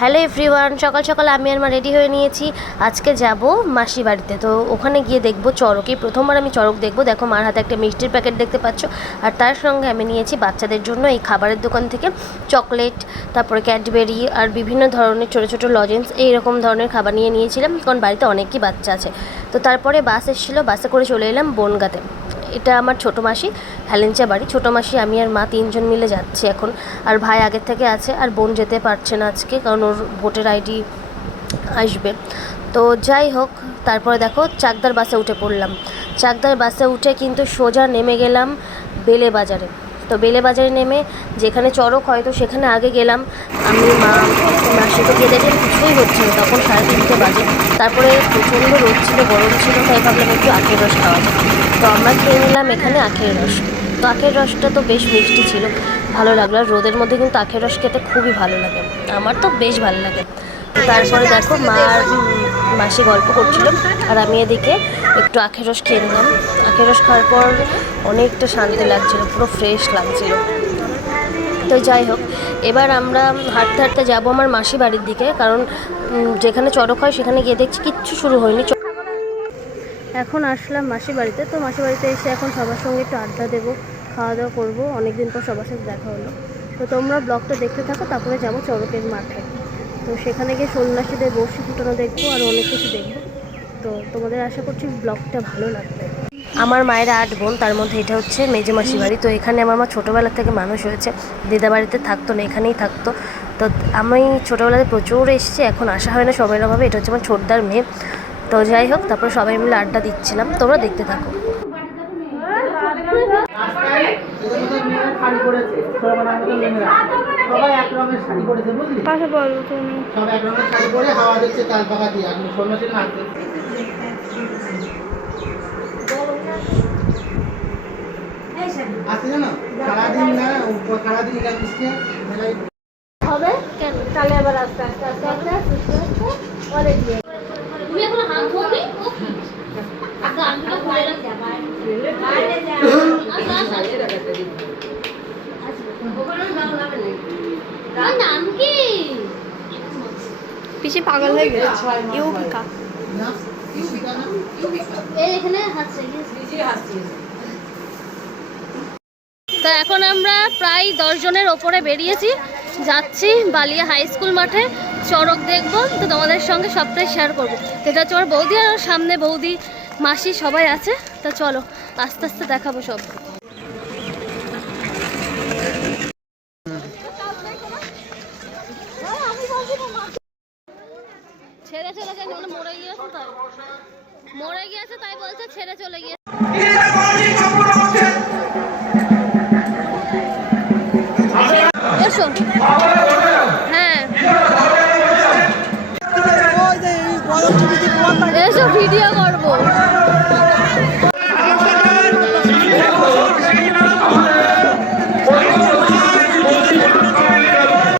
Hello everyone, সকাল সকাল আমি আর মা রেডি হয়ে নিয়েছি। আজকে যাব মাসি বাড়িতে। তো ওখানে গিয়ে দেখব এই প্রথমবার আমি চড়ক দেখব। দেখো মার হাতে একটা মিষ্টির প্যাকেট দেখতে পাচ্ছ। আর তার সঙ্গে আমি নিয়েছি বাচ্চাদের জন্য এই খাবারের দোকান থেকে চকলেট, তারপরে ক্যাডবেরি আর বিভিন্ন ধরনের ছোটো ছোটো লজেন্স এইরকম ধরনের খাবার নিয়ে নিয়েছিলাম। কারণ বাড়িতে অনেকই বাচ্চা আছে। তো তারপরে বাস এসেছিল। বাসে করে চলে এলাম বনগাতে। এটা আমার ছোটো মাসি হ্যালেঞ্চা বাড়ি। ছোটো মাসি, আমি আর মা তিনজন মিলে যাচ্ছি এখন। আর ভাই আগের থেকে আছে, আর বোন যেতে পারছে না আজকে, কারণ ওর ভোটের আইডি আসবে। তো যাই হোক, তারপরে দেখো, চাকদার বাসে উঠে পড়লাম। চাকদার বাসে উঠে কিন্তু সোজা নেমে গেলাম বেলে বাজারে তো বেলে বাজারে নেমে যেখানে চড়ক হয়তো সেখানে আগে গেলাম। আমি, মা, মাসিকে গিয়ে দেখলাম কিছুই হচ্ছে না। তখন সাড়ে তিনটে বাজে। তারপরে প্রচণ্ড রোদ ছিল, গরম ছিল, তাই ভাবলাম একটু আখের রস খাওয়া যায় তো আমরা খেয়ে নিলাম এখানে আখের রস। তো আখের রসটা তো বেশ মিষ্টি ছিল, ভালো লাগল। আর রোদের মধ্যে কিন্তু আখের রস খেতে খুবই ভালো লাগে। আমার তো বেশ ভালো লাগে। তারপরে দেখো মা আর মাসি গল্প করছিল, আর আমি এদিকে একটু আখের রস খেয়ে নিলাম। আখের রস খাওয়ার পর অনেকটা শান্তি লাগছিল, পুরো ফ্রেশ লাগছিল। তো যাই হোক, এবার আমরা হাঁটতে হাঁটতে যাব আমার মাসি বাড়ির দিকে, কারণ যেখানে চড়ক হয় সেখানে গিয়ে দেখছি কিচ্ছু শুরু হয়নি। এখন আসলাম মাসি বাড়িতে। তো মাসি বাড়িতে এসে এখন সবার সঙ্গে একটু আড্ডা দেবো, খাওয়া দাওয়া করব। অনেকদিন পর সবার সাথে দেখা হলো। তো তোমরা ব্লগটা দেখতে থাকো, তারপরে যাব চড়কের মাঠে। তো সেখানে গিয়ে সন্ন্যাসীদের বর্ষি ফুটানো দেখব আর অনেক কিছু দেখব। তো তোমাদের আশা করছি ব্লগটা ভালো লাগবে। আমার মায়ের আট বোন, তার মধ্যে এটা হচ্ছে মেজে মাসি বাড়ি। তো এখানে আমার মা ছোটোবেলা থেকে মানুষ হয়েছে। দিদা বাড়িতে থাকতো না, এখানেই থাকতো। তো আমি ছোটোবেলাতে প্রচুর এসেছি, এখন আসা হয় না সময়ের অভাবে এটা হচ্ছে আমার ছোটদার মেয়ে। তো যাই হোক, তারপর সবাই মিলে আড্ডা দিচ্ছিলাম। তোমরা দেখতে থাকো। সারাদিন না সারাদিন হবে তাহলে আবার আস্তে আস্তে আস্তে আস্তে আস্তে আস্তে পরে দিয়ে তুমি এখন হাত ধোনি আচ্ছা আমি তো খুলে রাখছি বাইরে যা আচ্ছা আচ্ছা ওখানে নাম লাগবে না তার নাম কি পিছিয়ে পাগল হয়ে গেছে। ইউবিকা তো এখন আমরা প্রায় দশ জনের ওপরে বেরিয়েছি। যাচ্ছি বালিয়া হাই স্কুল মাঠে। চড়ক দেখব তো তোমাদের সঙ্গে সবটাই শেয়ার করব। যেটা হচ্ছে আমার বৌদি আর সামনে বৌদি মাসি সবাই আছে। তা চলো আস্তে আস্তে দেখাবো সব। মরে গিয়েছে তাই বলছে ছেড়ে চলে গিয়েছে। হ্যাঁ। এসো ভিডিও